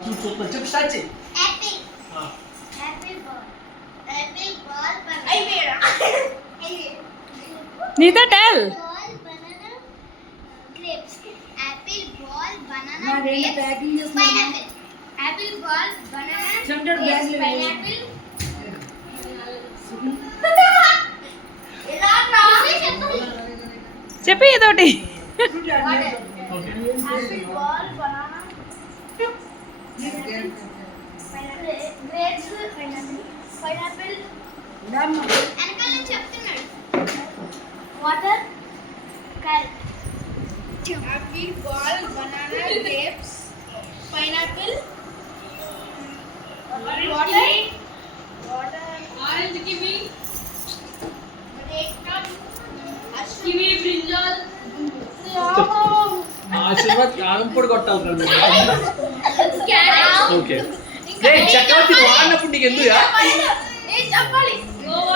చూద్దాం చెప్పు స్టార్ట్ చేయి. యాపిల్ ఆ. యాపిల్ బాల్ అయిపోయారా నీతో tell ball banana grapes apple ball banana మా రెండు గ్రేప్స్ ప్యాకింగ్ చేస్తున్నా. పైనాపిల్ యాపిల్ బాల్ బనానా చెంటాడు బ్యాగ్లో వేయి. పైనాపిల్ ఇలా రా చెప్పు ఏదోటి. Okay apple ball banana grapes pineapple రామ్మా. వెనకాల నుంచి చెప్తున్నాడు water carrot apple ball banana grapes pineapple water orange kiwi grapes kiwi brinjal Aashirvaad కారం పొడి కొట్టాలి కదా మీరు. క్యారెట్ ఓకే రే చక్రవర్తి వాడినప్పుడు నీకు ఎందుకురా నేను చెప్పాలి